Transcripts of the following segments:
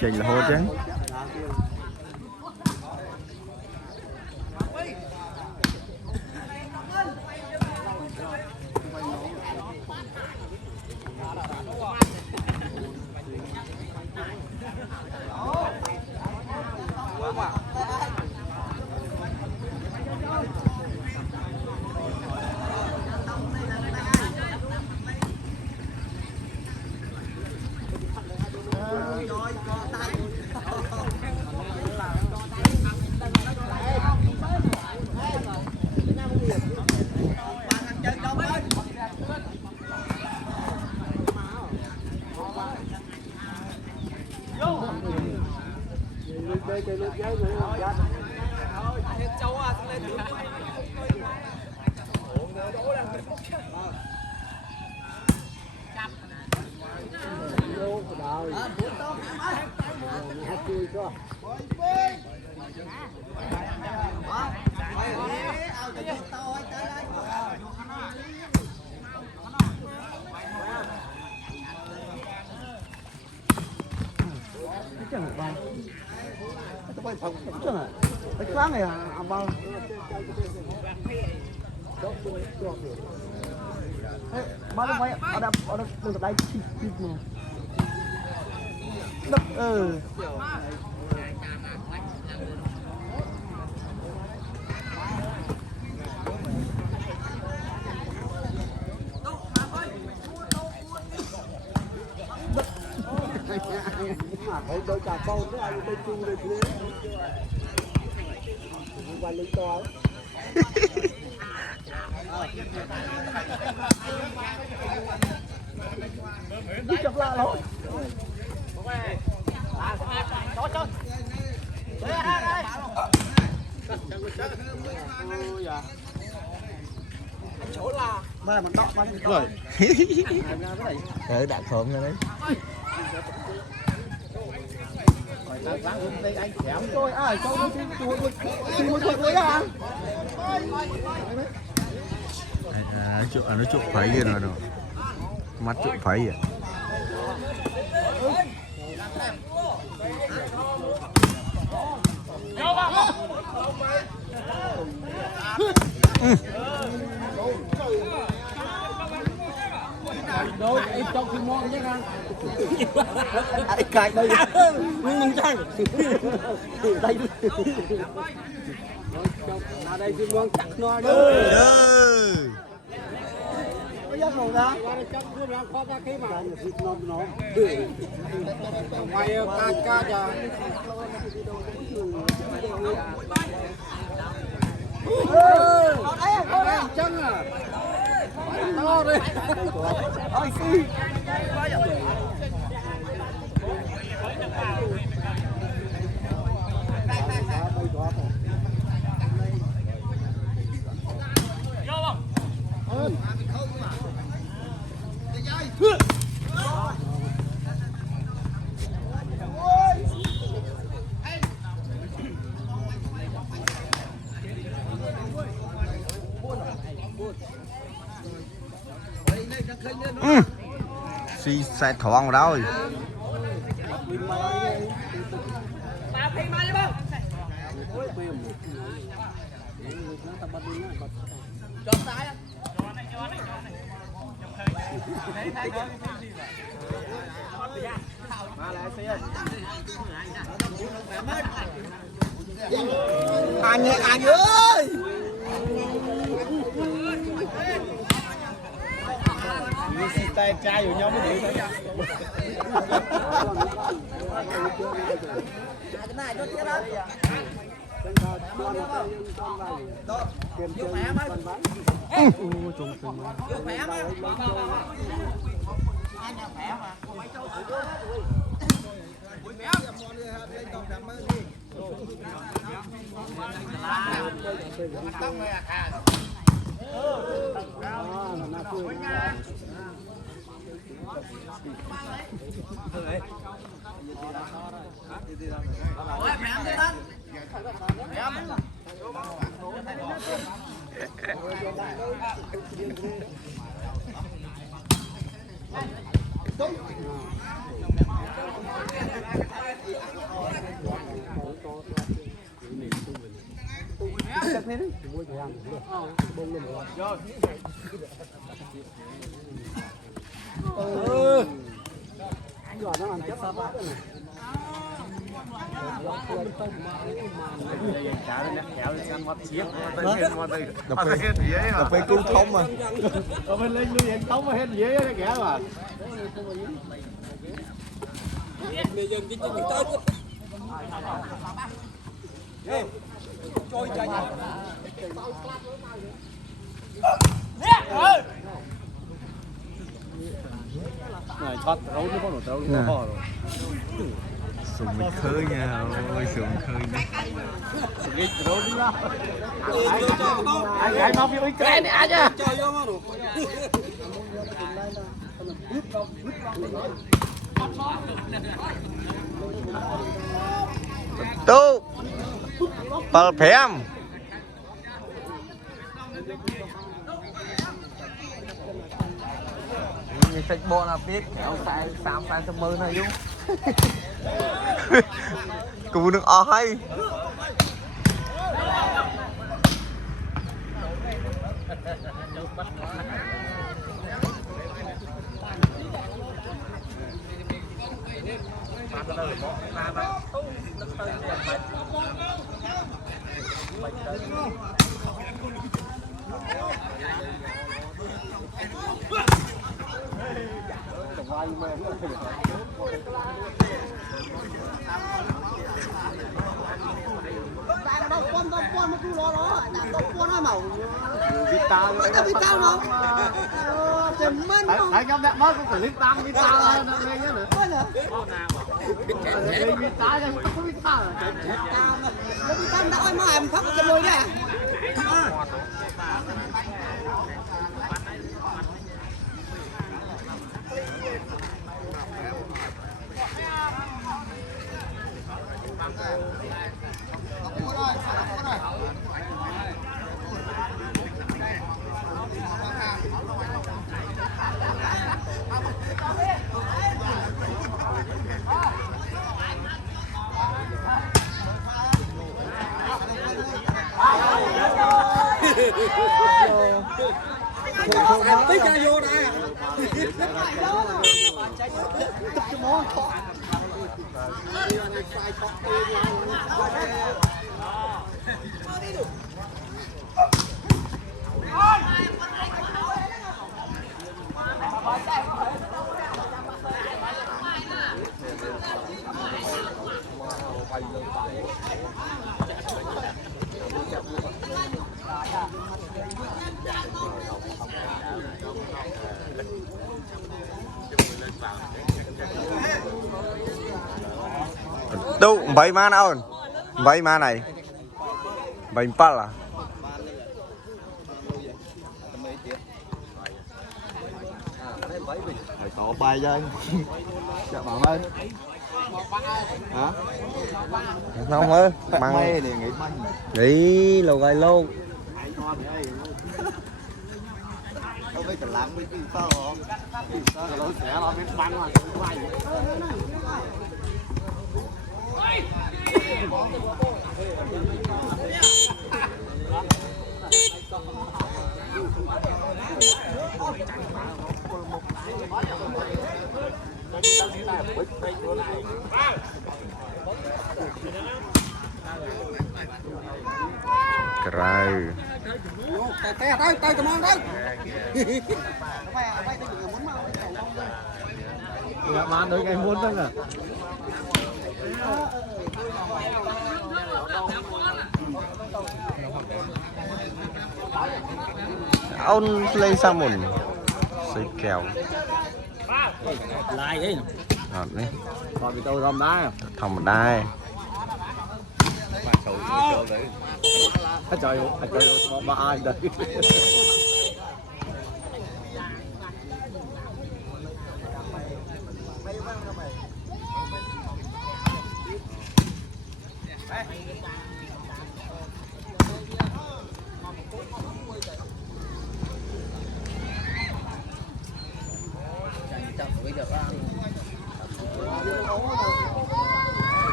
Trình là hô chứ. Cái quán này à bao bao nhiêu mấy ở đây từ đây chít nè đất thấy đôi cà phê với ai đôi chung đôi kia qua lưng to đi chọc lạ lắm chỗ là mà mình đọ bao nhiêu rồi đã khổm rồi đấy đây anh chém tôi cho tôi à nó chụp phải gì rồi mắt chụp phải vậy Đâu em trong phim mong nhé anh. Ai cài đây. Mừng chăng. Đây. Ở đây phim mong chắc nó đó. Có giác rồi ra. Trong phim làm khó ra khi mà nó. Mày ca giờ. Ở đây chân à. To đi. Ôi xí. Xì xe thoáng vào đâu Anh ơi tay trai của nhau mới được cái này cho tiếp đó vô khỏe mấy vô khỏe mấy anh nhà khỏe mà mấy châu đập về cung thông mà ở bên lên lưu hiện không mà hết dễ đấy kẻ mà này thoát đấu chứ có nổi đấu nó ho rồi sùng mình khơi nha ôi sùng khơi nha cái đấu đi ra anh mau phiêu cái này anh nha tu bal phèm mình xách bộ là biết kéo sai xám sai sớm mơ này dung cũng đừng ở hay con cứ lo đó đàn con nó màu vita vita nó chém mất thấy trong đẹp mất cũng vita vita đây nhá nữa vita đây không vita nó vita đã ơi mà em khóc cái môi đấy tích ra vô đây đâu vậy mà nào vậy mà này vậy pa là có bài chơi chào bạn ơi hả không ơi mang này đi lâu ngày lâu không biết làm cái gì sao rồi nó sẽ là biết bắn mà quay rồi tay tao mong đấy bạn đôi ngày muốn đó nè ông play salmon xây kèo lại đi ngọt đấy còn bị tôi thầm đá thòng đai trời ba ai đây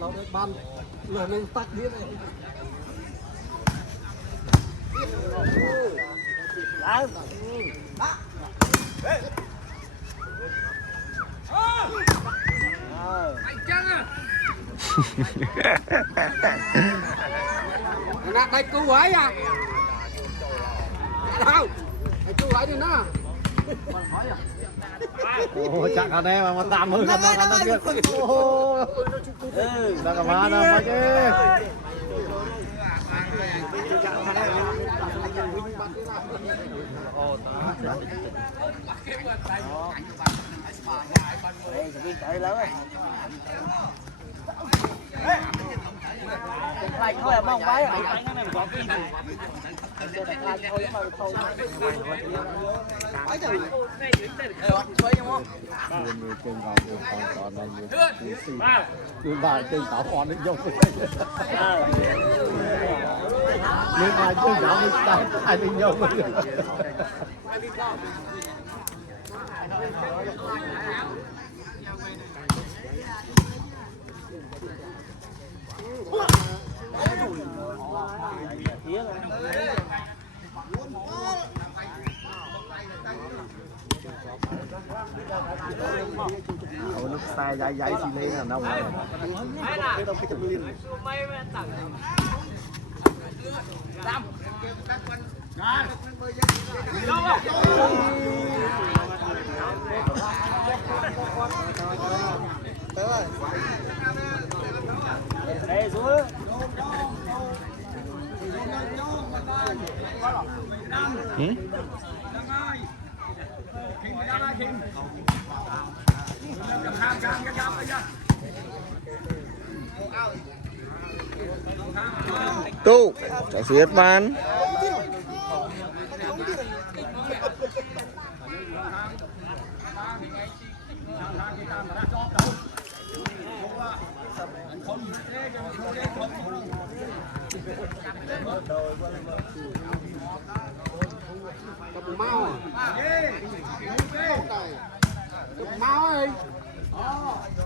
nó được ban lừa lên tắt biết này nè đây cứu ấy à đâu đây cứu ấy đi nó ô chắc anh em mà tạm hơn anh kia ô đang cầm hoa đâu mấy cái lại thôi mong váy người bà trên tảo con nó dông người bà trên tảo đi ai đi dông nước sai dai dai xì lên là nông cái đâu cái chụp liên đây xuống tu cho siết ban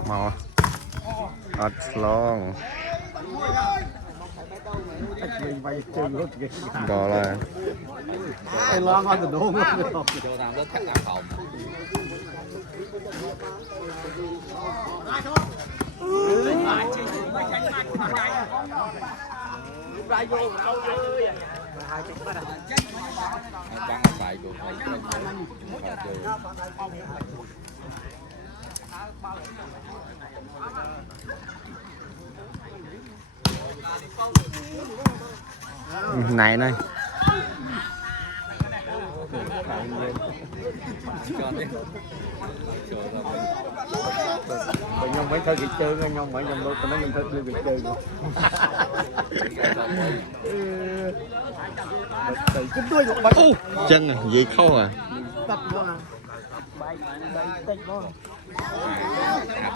mau ọt long đó là anh lo ngon từ đâu mà này này Mình nhông mấy thơ kịch chơi nghe nhông mấy nhông đâu có nói nhông thơ đưa kịch chơi luôn. chân à gì khâu à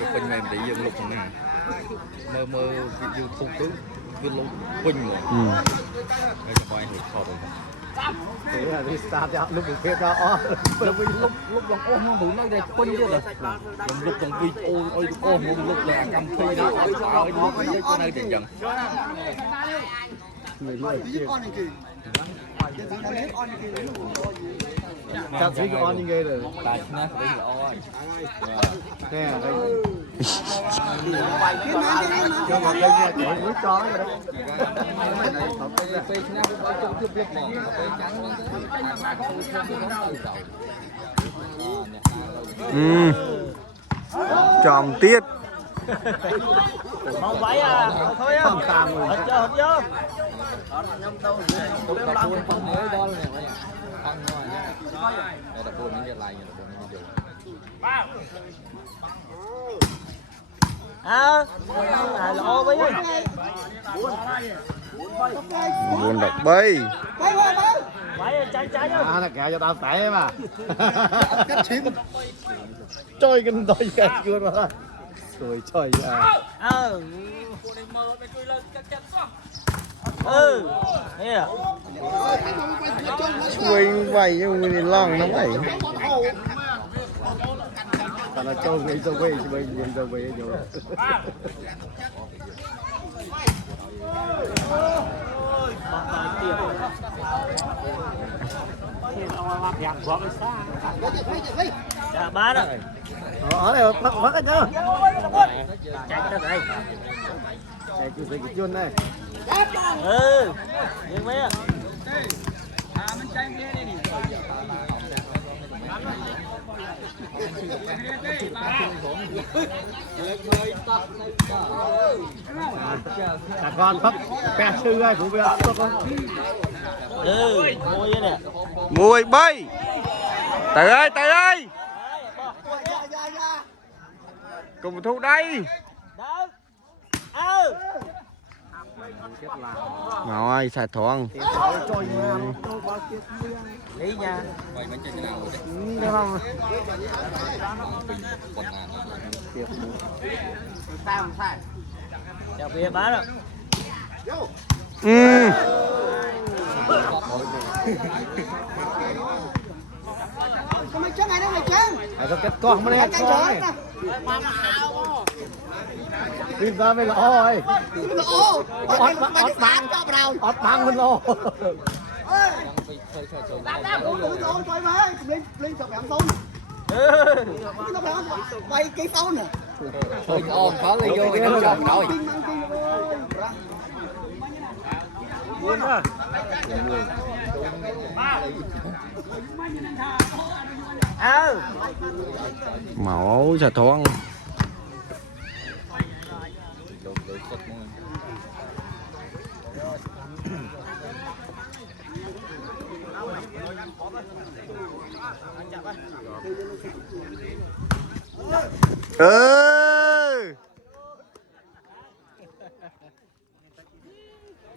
cái quỳnh này để dương lục này mơ mơ dương không cứ lục quỳnh rồi đây là coi hồi kho rồi thế là đi start ra lúc một phép đó ó lúc lòng ôm nó hụt nó đây quên chưa rồi lúc lòng vi ôi ôm lúc là cầm phi đó ôi lúc cái này thì dần chắc gì on như vậy rồi tại nó phải là ôi nè cho một cái nhà tuổi mới chó rồi đó tròn tiết không phải à thôi á hết chưa lộ với buồn độc bay phải trái trái à là kẹo cho tao tệ mà chơi cái đôi cái chưa mà rồi chơi à nghe à quên vậy nhưng mình lon nó vậy ta là chơi ngay cho quay chơi ngay cho quay rồi ba đó ở đây mất hết chưa chạy tới đây chạy cứ cái chuôn này nhưng mấy con thấp pe sư ai cũng biết con mua vậy nè mùi bay tới ơi cùng thu đây Mạo ơi xài thoáng đi nha vậy mình chơi thế nào được không chào bia bá đó mày có kết con mới con tìm ra mới lỗ rồi ót băng mình lỗ quay cái phone nè thôi ôm khó lấy vô cái chọn rồi Mạo xài thoáng ơi